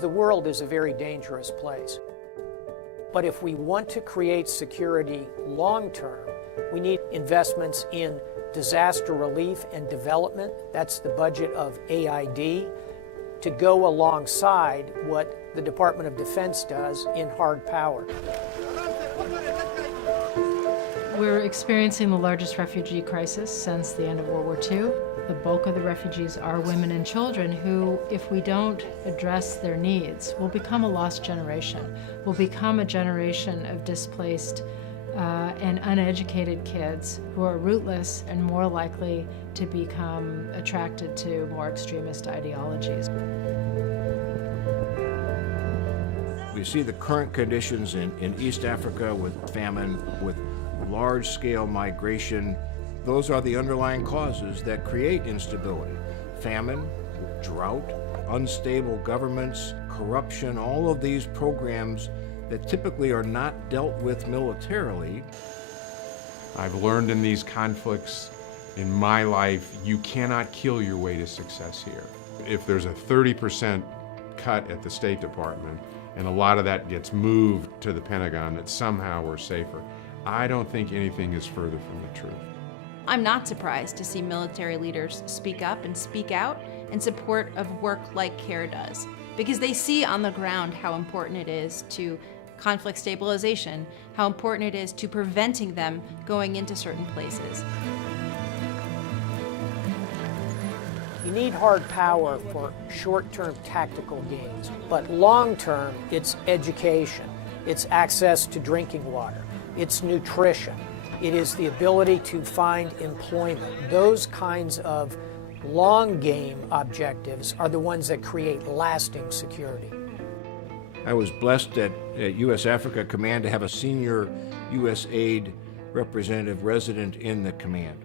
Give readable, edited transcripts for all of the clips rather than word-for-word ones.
The world is a very dangerous place. But if we want to create security long-term, we need investments in disaster relief and development. That's the budget of AID, to go alongside what the Department of Defense does in hard power. We're experiencing the largest refugee crisis since the end of World War II. The bulk of the refugees are women and children who, if we don't address their needs, will become a lost generation. Will become a generation of displaced and uneducated kids who are rootless and more likely to become attracted to more extremist ideologies. We see the current conditions in East Africa with famine, with large-scale migration. Those are the underlying causes that create instability. Famine, drought, unstable governments, corruption, all of these programs that typically are not dealt with militarily. I've learned in these conflicts in my life, you cannot kill your way to success here. If there's a 30% cut at the State Department, and a lot of that gets moved to the Pentagon, that somehow we're safer, I don't think anything is further from the truth. I'm not surprised to see military leaders speak up and speak out in support of work like CARE does, because they see on the ground how important it is to conflict stabilization, how important it is to preventing them going into certain places. You need hard power for short-term tactical gains, but long-term, it's education, it's access to drinking water, it's nutrition, it is the ability to find employment. Those kinds of long-game objectives are the ones that create lasting security. I was blessed at U.S. Africa Command to have a senior U.S. aid representative resident in the command.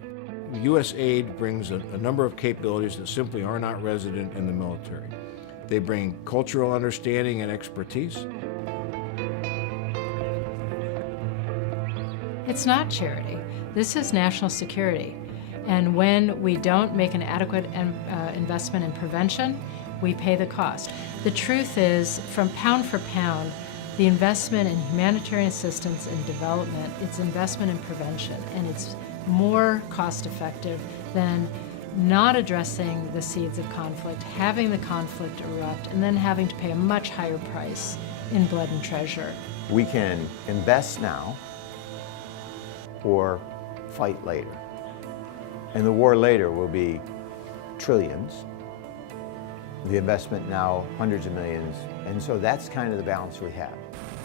U.S. aid brings a number of capabilities that simply are not resident in the military. They bring cultural understanding and expertise. It's not charity. This is national security. And when we don't make an adequate investment in prevention, we pay the cost. The truth is, from pound for pound, the investment in humanitarian assistance and development, it's investment in prevention, and it's more cost effective than not addressing the seeds of conflict, having the conflict erupt, and then having to pay a much higher price in blood and treasure. We can invest now or fight later. And the war later will be trillions. The investment now, hundreds of millions. And so that's kind of the balance we have.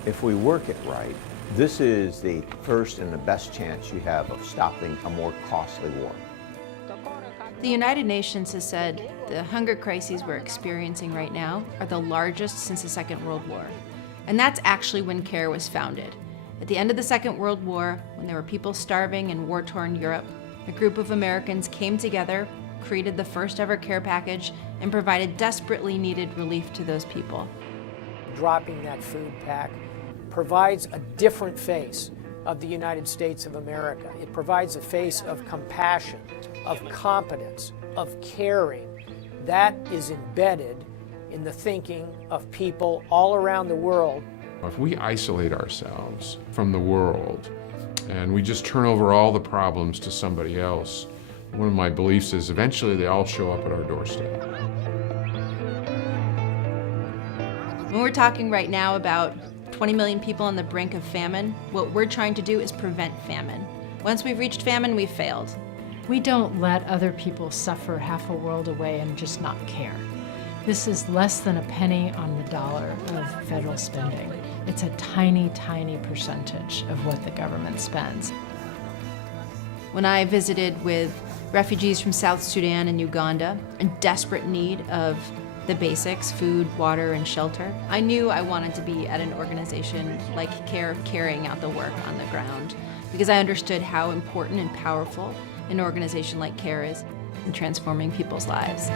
If we work it right, this is the first and the best chance you have of stopping a more costly war. The United Nations has said the hunger crises we're experiencing right now are the largest since the Second World War. And that's actually when CARE was founded. At the end of the Second World War, when there were people starving in war-torn Europe, a group of Americans came together, created the first ever care package, and provided desperately needed relief to those people. Dropping that food pack provides a different face of the United States of America. It provides a face of compassion, of competence, of caring. That is embedded in the thinking of people all around the world. If we isolate ourselves from the world and we just turn over all the problems to somebody else, one of my beliefs is eventually they all show up at our doorstep. When we're talking right now about 20 million people on the brink of famine, what we're trying to do is prevent famine. Once we've reached famine, we've failed. We don't let other people suffer half a world away and just not care. This is less than a penny on the dollar of federal spending. It's a tiny, tiny percentage of what the government spends. When I visited with refugees from South Sudan and Uganda in desperate need of the basics, food, water, and shelter, I knew I wanted to be at an organization like CARE carrying out the work on the ground, because I understood how important and powerful an organization like CARE is in transforming people's lives.